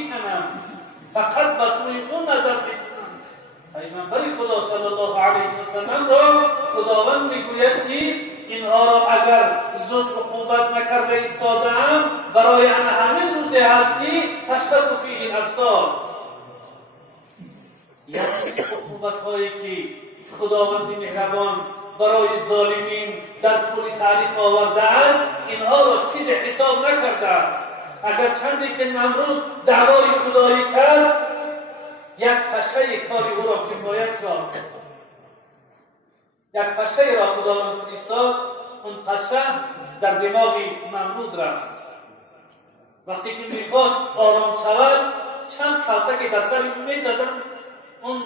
میکنم، فقط به سوی اون نظر میکنم. پیغمبر خدا صلی الله علیه و سلم را خداوند میگوید که اینها را اگر زود عقوبت نکرده ایستاده‌ام، برای همین روزی هست که تشخص فیه الابصار. یعنی عقوبت هایی که خداوند مهربان برای ظالمین در طول تاریخ آورده است، اینها را چیز حساب نکرده است. اگر چندی که نمرود دعوای خدایی کرد، یک پشه کاری او را کفایت ساخت. یک پشه را خداوند فرستاد، اون پشه در دماغ نمرود رفت. وقتی که میخواست آرام شود، چند کلتک در سر اون میزدن، اون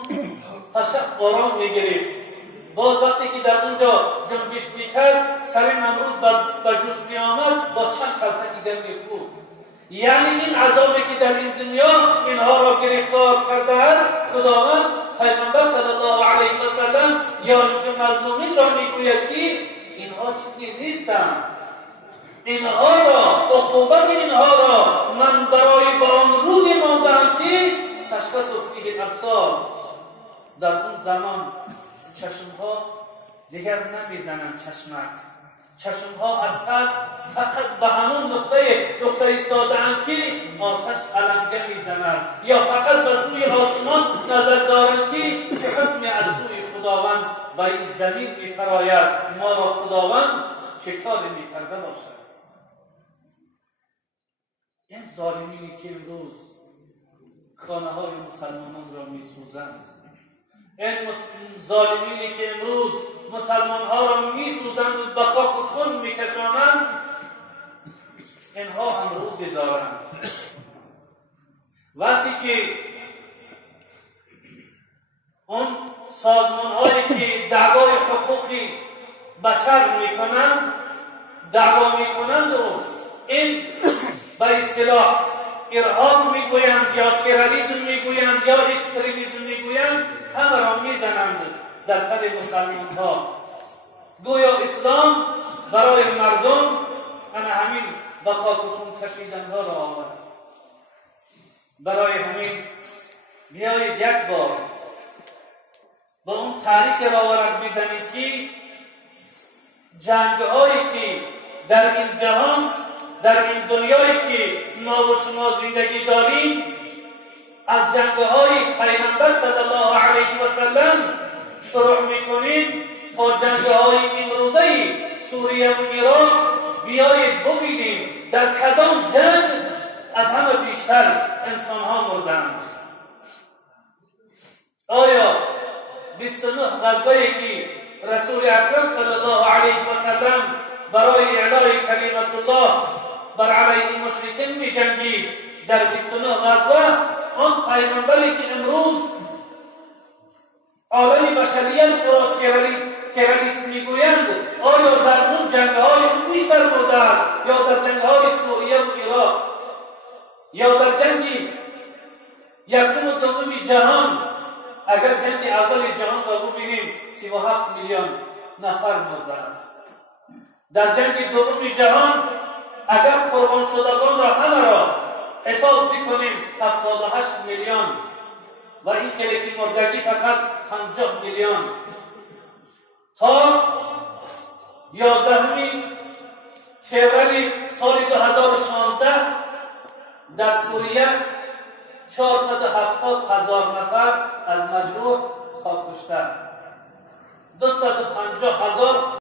پشه آرام میگرفت. باز وقتی که در اونجا جنبش میکرد، سر نمرود به جوش میآمد، با چند کلتک دیگر میخورد. یعنی این عذابی که در این دنیا اینها را گرفتار کرده است، خداوند پیغمبر صلی الله علیه و سلم یا اینکه مظلومین را میگوید که اینها چیزی نیستند. اینها را، عقوبت اینها را من برای با آن روزی ماندم که تشخص فیه الابصار. در اون زمان چشمها دیگر نمیزنند چشمک. چشمها از ترس فقط به همون نقطه ایستاده‌اند که آتش علمگه میزند، یا فقط به سوی آسمان نظر دارند که چه حکمی از سوی خداوند به این زمین میفراید، ما را خداوند چه کاری میکرده باشد. این ظالمینی که امروز خانه های مسلمانان را میسوزند، این ظالمینی که امروز مسلمان ها را میسوزند و به خاک و خون میکشانند، اینها هم روزی دارند. وقتی که اون سازمان هایی که دعوای حقوق بشر میکنند، دعوا میکنند و این به اصطلاح ارهاب میگویند یا تروریسم میگویند یا اکستریمیسم میگویند، همه را میزنند در سر مسلمان ها. گویا اسلام برای مردم همین به خاک و خون کشیدن ها را آورد. برای همین بیایید یک بار با اون تاریخ را ورق بزنید که جنگ هایی که در این جهان، در این دنیایی که ما و شما زندگی داریم، از جنگ‌های پیغمبر صلی الله علیه و سلم شروع می‌کنیم تا جنگ‌های امروزه سوریه و عراق. بیایید ببینیم در کدام جنگ از همه بیشتر انسان‌ها مردند. آیا 29 غزوه‌ای که رسول اکرم صلی الله علیه و سلم برای اعلای کلمت الله بر علیه مشرکین می‌جنگید، در 29 غزوه آن پیغمبری که امروز عالم بشریت را تروریست میگویند، آیا در اون جنگ‌های او بیشتر مرده است یا در جنگ‌های سوریه و عراق یا در جنگ یکم و دوم جهان؟ اگر جنگ اول جهان را ببینیم 37 میلیون نفر مرده است. در جنگ دوم جهان اگر قربان شدگان را همه را حساب بکنیم 78 میلیون و این کلیکی مردگی فقط 50 میلیون. تا 11 فوریه سال 2016 در سوریه 470,000 نفر از مجروح تا کشته، 250,000